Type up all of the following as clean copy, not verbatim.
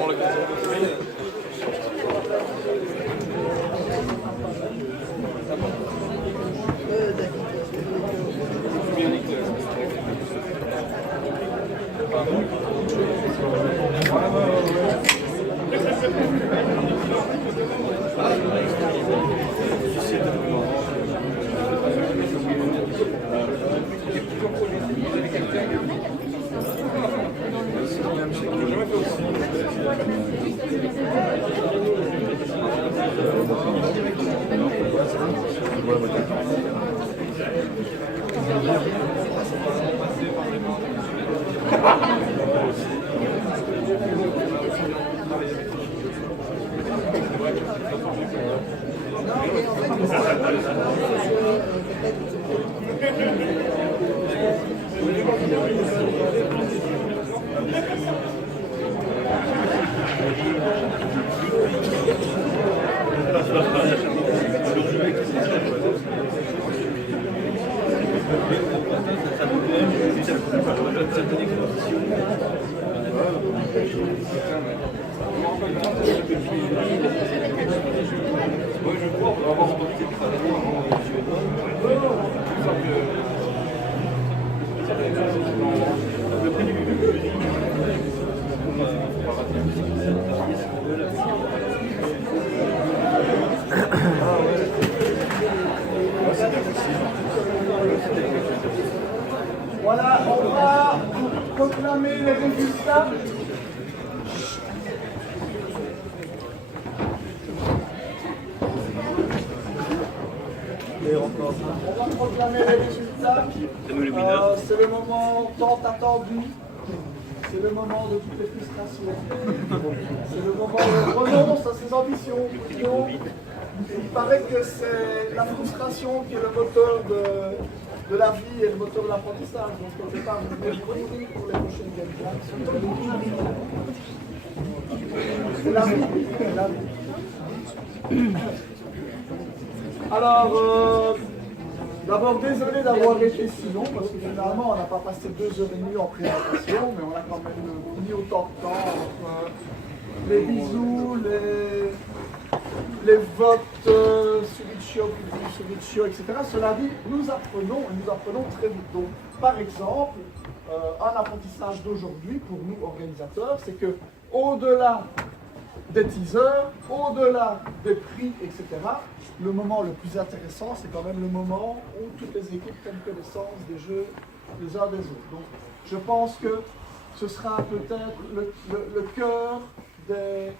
vraiment la question. Voilà, on va proclamer les résultats. On va proclamer les résultats. C'est le moment tant attendu. C'est le moment de toutes les frustrations. C'est le moment où on renonce à ses ambitions. Il paraît que c'est la frustration qui est le moteur de la vie et le moteur de l'apprentissage. Donc, quelque part, vous devez courir pour les prochaines games. C'est la vie. C'est la vie. Alors, d'abord, désolé d'avoir été si long, parce que finalement, on n'a pas passé 2h30 en présentation, mais on a quand même mis autant de temps entre les bisous, les votes sur Riccio, etc. Cela dit, nous apprenons très vite. Donc, par exemple, un apprentissage d'aujourd'hui pour nous organisateurs, c'est que au-delà des teasers, au-delà des prix, etc., le moment le plus intéressant, c'est quand même le moment où toutes les équipes prennent connaissance des jeux les uns des autres. Donc, je pense que ce sera peut-être le cœur des,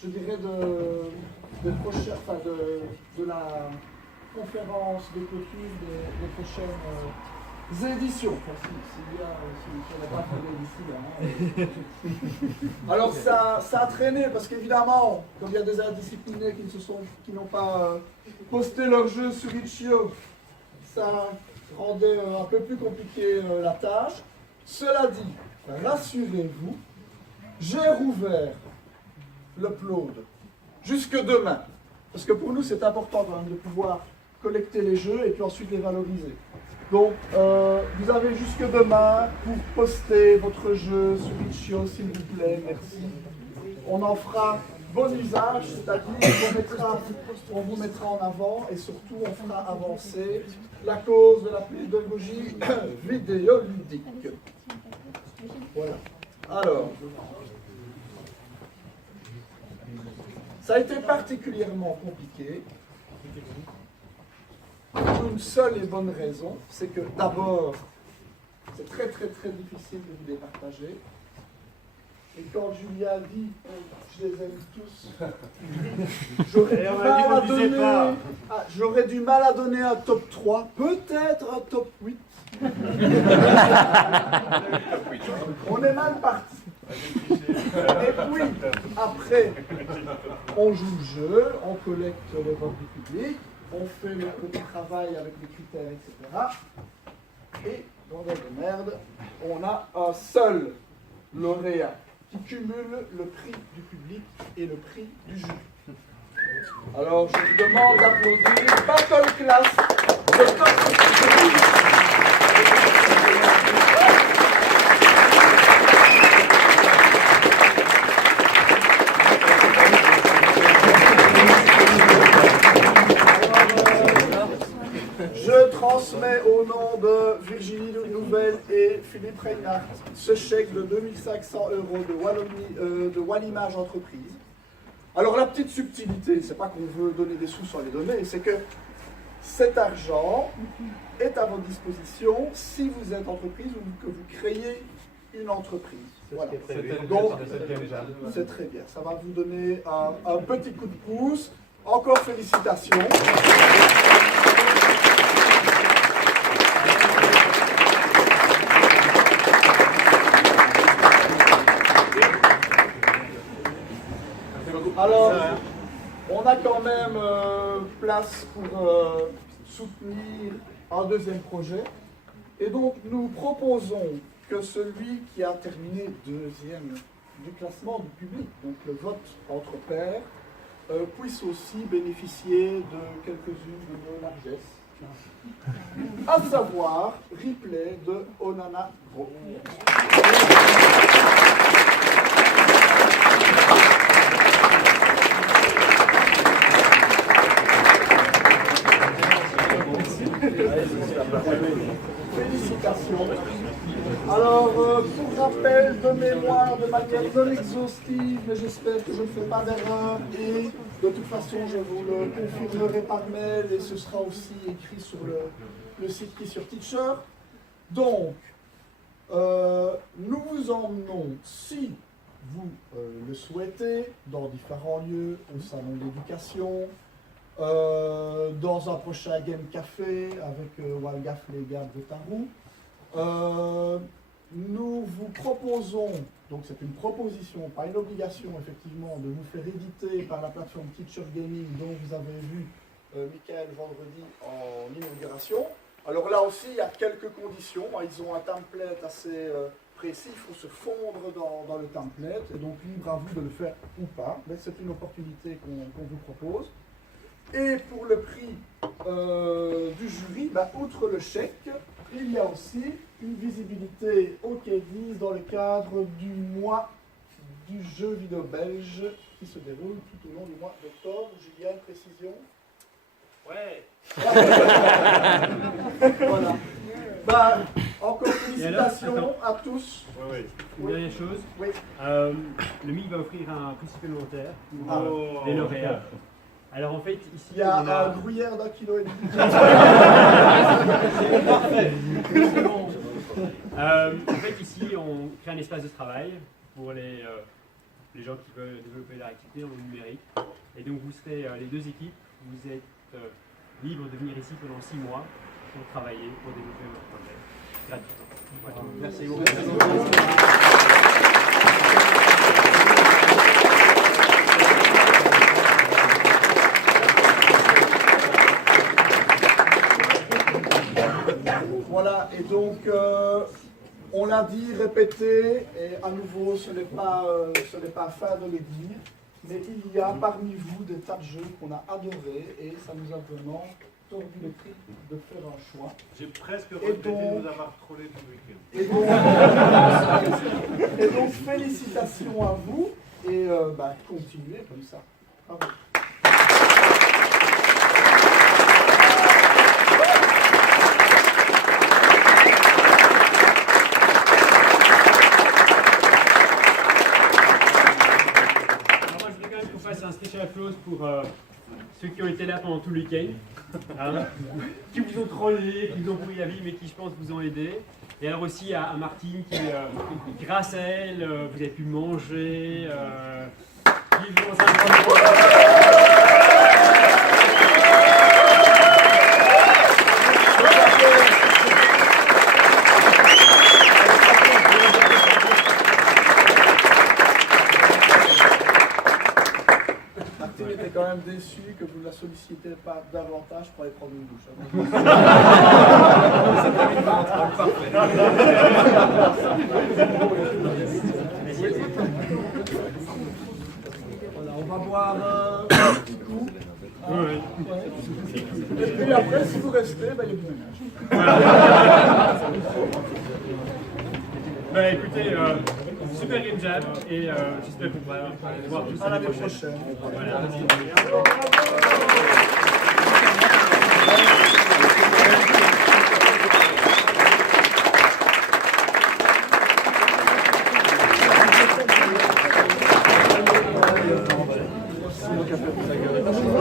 je dirais, de la conférence de clôture des prochaines éditions. Enfin, si on n'a pas fait d'ici. Alors ça a traîné parce qu'évidemment, comme il y a des indisciplinés qui n'ont pas posté leur jeu sur Itch.io, ça rendait un peu plus compliqué la tâche. Cela dit, rassurez-vous, j'ai rouvert l'upload jusque demain. Parce que pour nous, c'est important quand même de pouvoir collecter les jeux et puis ensuite les valoriser. Donc, vous avez jusque demain pour poster votre jeu sur Itch.io, s'il vous plaît, merci. On en fera bon usage, c'est-à-dire qu'on vous mettra en avant et surtout on fera avancer la cause de la pédagogie vidéoludique. Voilà. Alors, ça a été particulièrement compliqué. Pour une seule et bonne raison, c'est que d'abord, c'est très difficile de vous départager. Et quand Julia dit je les aime tous, j'aurais du mal à donner un top 3, peut-être un top 8. On est mal parti. Et puis, après, on joue le jeu, on collecte les votes du public, on fait le petit travail avec les critères, etc. Et, bordel de merde, on a un seul lauréat qui cumule le prix du public et le prix du jury. Alors, je vous demande d'applaudir Battle Class de Top. Virginie Nouvelle et Philippe Reinhardt ce chèque de 2500 € de Wallimage Entreprise. Alors la petite subtilité, c'est pas qu'on veut donner des sous sans les donner, c'est que cet argent est à votre disposition si vous êtes entreprise ou que vous créez une entreprise. Voilà. Donc, c'est très bien. Ça va vous donner un petit coup de pouce. Encore félicitations. Alors, on a quand même place pour soutenir un deuxième projet. Et donc, nous proposons que celui qui a terminé deuxième du classement du public, donc le vote entre pairs, puisse aussi bénéficier de quelques-unes de nos largesses. À savoir, replay de Onana Gros. Félicitations. Alors, pour rappel de mémoire, de manière non exhaustive, mais j'espère que je ne fais pas d'erreur, et de toute façon, je vous le confirmerai par mail, et ce sera aussi écrit sur le site qui est sur Teacher. Donc, nous vous emmenons, si vous le souhaitez, dans différents lieux, au salon de l'éducation, dans un prochain Game Café avec Walgaf Les Gab de Tarou. Nous vous proposons, donc c'est une proposition, pas une obligation effectivement, de vous faire éditer par la plateforme Teacher Gaming dont vous avez vu Michael vendredi en inauguration. Alors là aussi, il y a quelques conditions. Ils ont un template assez précis, il faut se fondre dans le template, et donc libre à vous de le faire ou pas, mais c'est une opportunité qu'on vous propose. Et pour le prix du jury, outre le chèque, il y a aussi une visibilité au K10 dans le cadre du mois du jeu vidéo belge qui se déroule tout au long du mois d'octobre. Julien, précision? Ouais. Voilà. Encore félicitations à tous. Ouais. Une dernière chose. Oui. Le MIC va offrir un prix supplémentaire pour les lauréats. Alors en fait, ici, il y a un gruyère d'1,5 kg. Parfait. En fait, ici, on crée un espace de travail pour les gens qui veulent développer leur activité en numérique. Et donc, vous serez les deux équipes, vous êtes libres de venir ici pendant 6 mois pour travailler, pour développer votre projet gratuitement. Voilà. Merci beaucoup. Voilà, et donc, on l'a dit, répété, et à nouveau, ce n'est pas fin de le dire, mais il y a parmi vous des tas de jeux qu'on a adorés, et ça nous a vraiment tordu les tripes de faire un choix. J'ai presque regretté de nous avoir trollé tout le week-end. Et donc, félicitations à vous, et continuez comme ça. Bravo. Un special applause pour ceux qui ont été là pendant tout le week-end, qui vous ont trollé, qui vous ont pourri la vie, mais qui, je pense, vous ont aidé. Et alors aussi à Martine, qui, grâce à elle, vous avez pu manger, vivre dans un quand même déçu que vous ne la sollicitez pas davantage pour aller prendre une douche. Voilà, on va boire un petit coup. Et puis après, si vous restez, il y a du ménage. Écoutez, super Game Jam, et j'espère qu'on va voir tous à l'année prochaine. Voilà.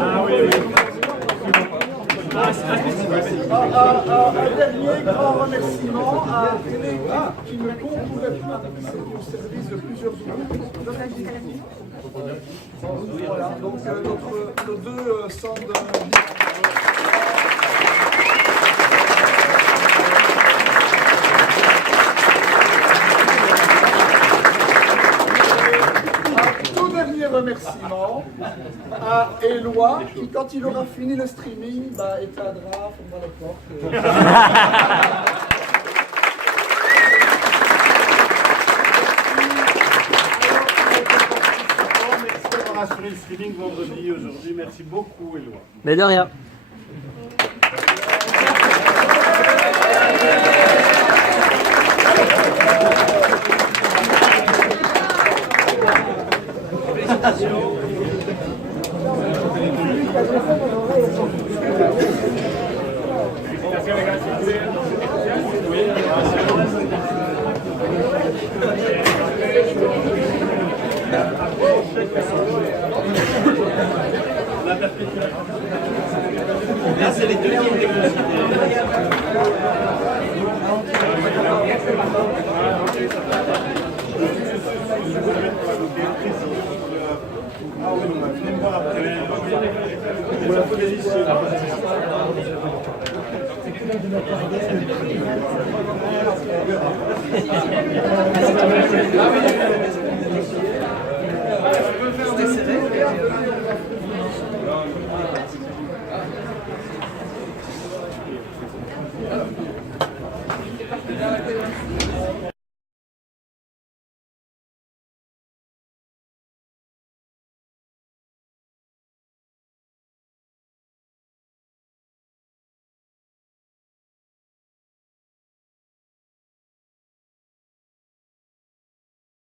Ah oui, oui. Ah, c'est un festival. Un dernier grand remerciement à l'équipe qui me complètement au service de plusieurs groupes. Voilà, donc nos deux centres remerciement à Éloi qui, quand il aura fini le streaming, éteindra, fermera les portes. Merci d'avoir assuré le streaming vendredi aujourd'hui. Merci beaucoup, Éloi. Mais de rien. C'est les deux qui ont été Ah oui, on va venir me voir après. On la police.